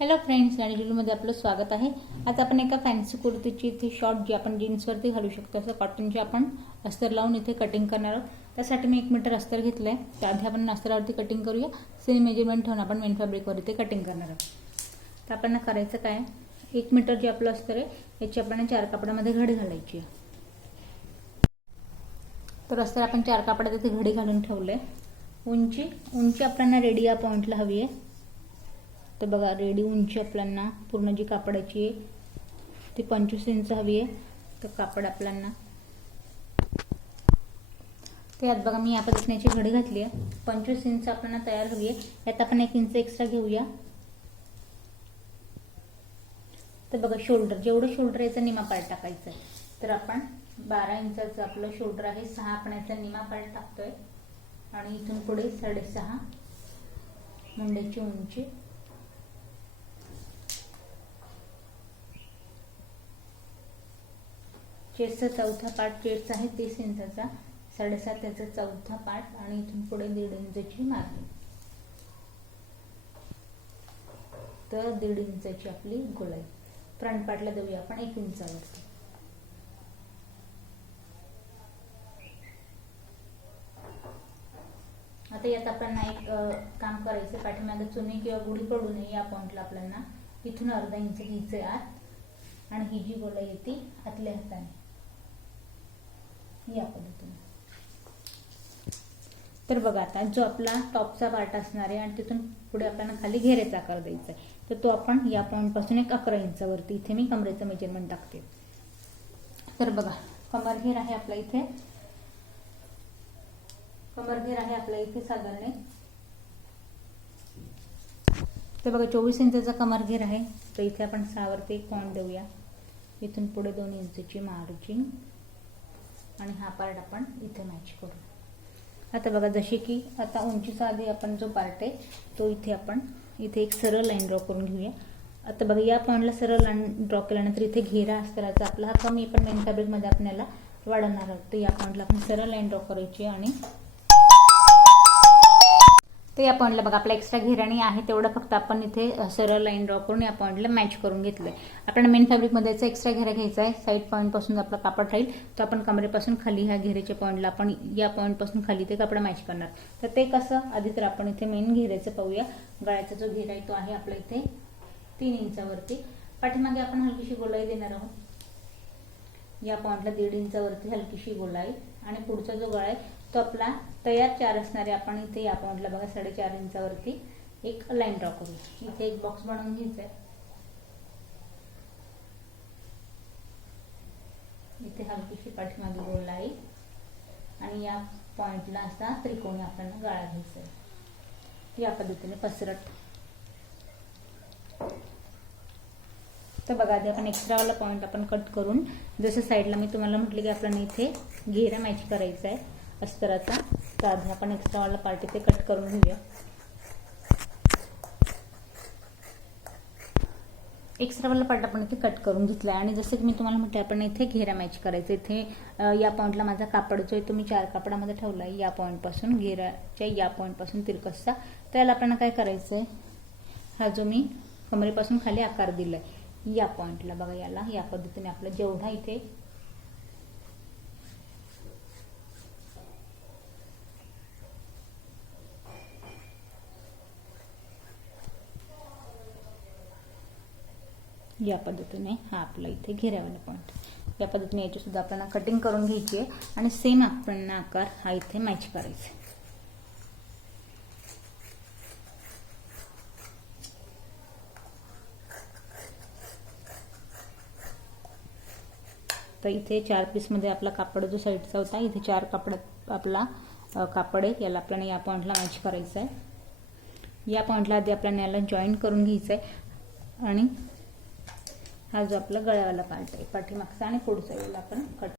Hello friends, गाणी व्हिडिओमध्ये आपलं स्वागत आहे। आज आपण एका फॅन्सी कुर्तीची इथे शॉर्ट जी आपण जीन्सवरती घालू शकतो असं कॉटनची आपण अस्तर लावून इथे कटिंग करणार आहोत। त्यासाठी मी 1 मीटर अस्तर घेतलंय। त्याआधी आपण अस्तरावरती कटिंग करूया। सेम मेजरमेंट ठेवून आपण मेन फॅब्रिकवर इथे कटिंग करणार आहोत। तर आपण करायचं काय, 1 मीटर जे आपलं अस्तर आहे याची आपण 4 कापडामध्ये घडी घालायची आहे। तर अस्तर आपण 4 कापडात इथे घडी घालून ठेवले। उंची आपल्याला रेडी या पॉइंटला हवी आहे। तर बघा, रेडी उंची आपल्याला पूर्ण जी कापडाची आहे ती 25 इंच हवी आहे। तर कापड आपल्याला त्यात बघा मी या पद्धतीने घडी घातली आहे। 25 इंच आपल्याला तयार हवी आहे। यात आपण 1 इंच एक्स्ट्रा घेऊया। तर बघा, शोल्डर जेवढं शोल्डर याचा निमा पार्ट टाकायचा आहे। तर आपण 12 इंचाचं आपलं शोल्डर आहे, 6 आपण याचा निमा पार्ट टाकतोय आणि इथून पुढे 6.5 मुंड्याची उंची, चेस्टचा चौथा पार्ट चेस्ट आहे 30 इंचाचा, 7.5 त्याचा चौथा पार्ट आणि इथून पुढे 1.5 इंचाची मार्जिन। तर 1.5 इंचाची आपली गोलाई। फ्रंट पार्टला देऊया आपण 1 इंचावरती। आता यात आपल्याला एक काम करायचं, पाठीमागे चुनी किंवा गुढी पडू नये या पॉइंटला आपल्याला इथून अर्धा इंच घ्यायचंय आत आणि ही जी गोलाई येते आतल्या हाताने या पद्धतीने। तर बघा, आता जो आपला टॉपचा पार्ट असणार आहे आणि तिथून पुढे आपल्याला खाली घेरेचा आकार द्यायचा आहे। तर तो आपण या पॉइंट पासून 11 इंचावरती इथे मी कमरेचं मेजरमेंट टाकते। तर बघा, कमर घेर आहे आपला इथे, साधारण तर बघा 24 इंचाचा कमर घेर आहे। तर इथे आपण 6 वरती 1 पॉइंट देऊया। इथून पुढे 2 इंचची मार्जिन आणि हा पार्ट आपण इथे मॅच करू। आता बघा, जसे की आता उंचीचा आधी आपण जो पार्ट आहे तो इथे एक सरळ लाईन ड्रॉ करून घेऊया। आता बघा, या पॉइंटला सरळ लाईन ड्रॉ केल्यानंतर इथे घेरा अस्तराचा आपला हा कमी पण मेन फॅब्रिक मध्ये आपल्याला वाढवणार आहोत। तर या पॉइंटला आपण सरळ लाईन ड्रॉ करायची आणि तर या पॉइंटला बघा, आपला एक्स्ट्रा घेराणी आहे तेवढं फक्त आपण इथे सरळ लाईन ड्रॉ करून या पॉइंटला मॅच करून घेतलंय। आपल्याला मेन फॅब्रिक मध्ये एक्स्ट्रा घेरा घ्यायचा आहे। साईड पॉइंट पासून आपला कापड राहील तो आपण कमरेपासून खाली ह्या घेरेच्या पॉइंटला आपण या पॉइंट पासून खाली ते कापड मॅच करणार। तर ते कसं, आधी तर आपण इथे मेन घेरेचं पाहूया। गळ्याचा जो घेरा आहे तो आहे आपला इथे 3 इंचावरती। पाठीमागे आपण हलकीशी गोलाई देणार आहोत। या पॉइंटला 1.5 इंचावरती हलकीशी गोलाई आणि पुढचा जो गळा आहे तो आपला तयार 4 असणारे आपण इथे या पॉइंटला बघा 4.5 इंचावरती एक लाईन ड्रॉ करू। इथे एक बॉक्स बनवून घ्यायचा आहे। इथे हलकीशी पाठीमागे गोलाई आणि या पॉइंटला असा त्रिकोणी आपल्याला गळा घ्यायचा आहे या पद्धतीने पसरट। तर बघा, आधी आपण एक्स्ट्रा वाला पॉइंट आपण कट करून, जसं साईडला मी तुम्हाला म्हटलं की आपल्याला इथे घेरा मॅच करायचा आहे अस्तराचा, तर आधी आपण एक्स्ट्रा वाला पार्ट इथे कट करून घेऊया। एक्स्ट्रा वाला पार्ट आपण इथे कट करून घेतलाय आणि जसं की मी तुम्हाला म्हटलं आपण इथे घेरा मॅच करायचा। इथे या पॉइंटला माझा कापड जो आहे तो मी 4 कापडामध्ये ठेवलाय। या पॉइंट पासून घेराच्या या पॉइंट पासून तिरकसचा, त्याला आपल्याला काय करायचंय, हा जो मी कमरेपासून खाली आकार दिलाय या पॉइंटला बघा, याला या पद्धतीने आपला जेवढा इथे या पद्धतीने हा आपला इथे घेरावाला पॉइंट या पद्धतीने याची सुद्धा आपल्याला कटिंग करून घ्यायची आहे आणि सेम आपल्याला आकार हा इथे मॅच करायचा आहे। तर इथे 4 पीस मध्ये आपला कापड जो साईडचा होता, इथे 4 कापडात आपला कापड आहे, याला आपल्याला या पॉइंटला मॅच करायचा आहे। या पॉइंटला आधी आपल्याला याला जॉईन करून घ्यायचा आहे आणि हा जो आपला गळ्यावाला पार्ट आहे पाठीमागचा आणि पुढचा याला आपण कट